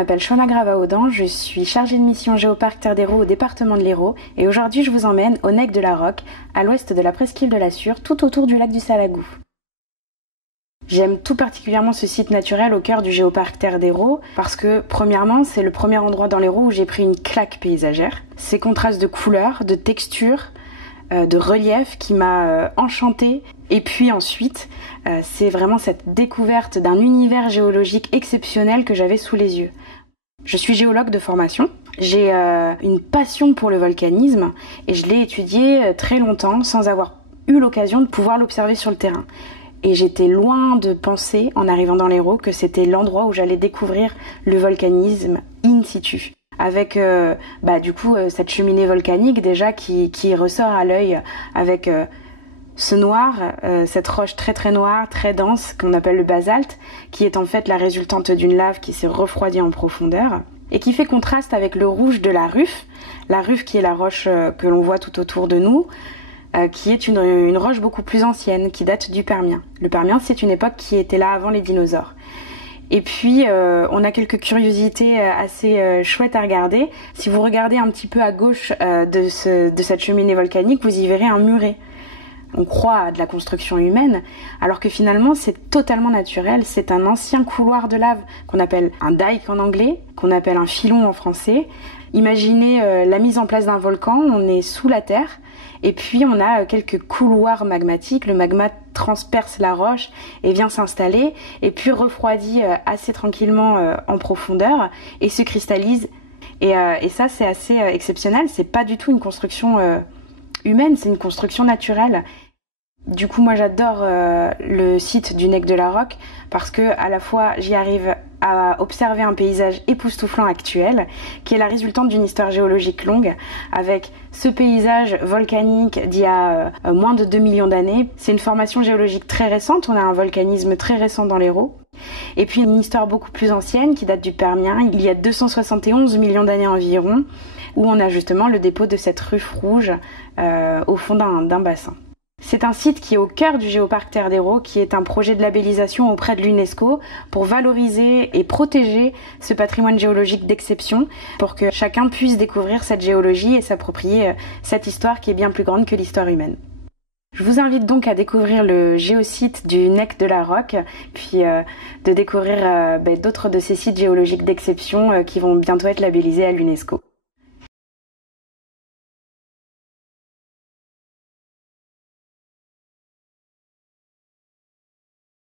m'appelle Shona Gravaudin, je suis chargée de mission Géoparc Terre d'Hérault au département de l'Hérault et aujourd'hui je vous emmène au Nec de la Roque, à l'ouest de la presqu'île de la Sûre, tout autour du lac du Salagou. J'aime tout particulièrement ce site naturel au cœur du Géoparc Terre d'Hérault parce que, premièrement, c'est le premier endroit dans l'Hérault où j'ai pris une claque paysagère. Ces contrastes de couleurs, de textures, de relief qui m'a enchantée. Et puis ensuite, c'est vraiment cette découverte d'un univers géologique exceptionnel que j'avais sous les yeux. Je suis géologue de formation, j'ai une passion pour le volcanisme et je l'ai étudié très longtemps sans avoir eu l'occasion de pouvoir l'observer sur le terrain. Et j'étais loin de penser, en arrivant dans l'Hérault, que c'était l'endroit où j'allais découvrir le volcanisme in situ. Avec cette cheminée volcanique déjà qui ressort à l'œil avec ce noir, cette roche très très noire, très dense qu'on appelle le basalte, qui est en fait la résultante d'une lave qui s'est refroidie en profondeur et qui fait contraste avec le rouge de la ruffe qui est la roche que l'on voit tout autour de nous, qui est une roche beaucoup plus ancienne, qui date du Permien. Le Permien, c'est une époque qui était là avant les dinosaures. Et puis, on a quelques curiosités assez chouettes à regarder. Si vous regardez un petit peu à gauche de cette cheminée volcanique, vous y verrez un muret. On croit à de la construction humaine, alors que finalement, c'est totalement naturel. C'est un ancien couloir de lave qu'on appelle un dike en anglais, qu'on appelle un filon en français. Imaginez la mise en place d'un volcan, on est sous la terre, et puis on a quelques couloirs magmatiques, le magma transperce la roche et vient s'installer, et puis refroidit assez tranquillement en profondeur, et se cristallise. Et ça c'est assez exceptionnel, c'est pas du tout une construction humaine, c'est une construction naturelle. Du coup moi j'adore le site du Nec de la Roque, parce que à la fois j'y arrive à observer un paysage époustouflant actuel, qui est la résultante d'une histoire géologique longue, avec ce paysage volcanique d'il y a moins de 2 millions d'années. C'est une formation géologique très récente, on a un volcanisme très récent dans l'Hérault. Et puis une histoire beaucoup plus ancienne, qui date du Permien, il y a 271 millions d'années environ, où on a justement le dépôt de cette ruffe rouge au fond d'un bassin. C'est un site qui est au cœur du Géoparc Terre d'Hérault, qui est un projet de labellisation auprès de l'UNESCO pour valoriser et protéger ce patrimoine géologique d'exception, pour que chacun puisse découvrir cette géologie et s'approprier cette histoire qui est bien plus grande que l'histoire humaine. Je vous invite donc à découvrir le géosite du Nec de la Roque, puis de découvrir d'autres de ces sites géologiques d'exception qui vont bientôt être labellisés à l'UNESCO.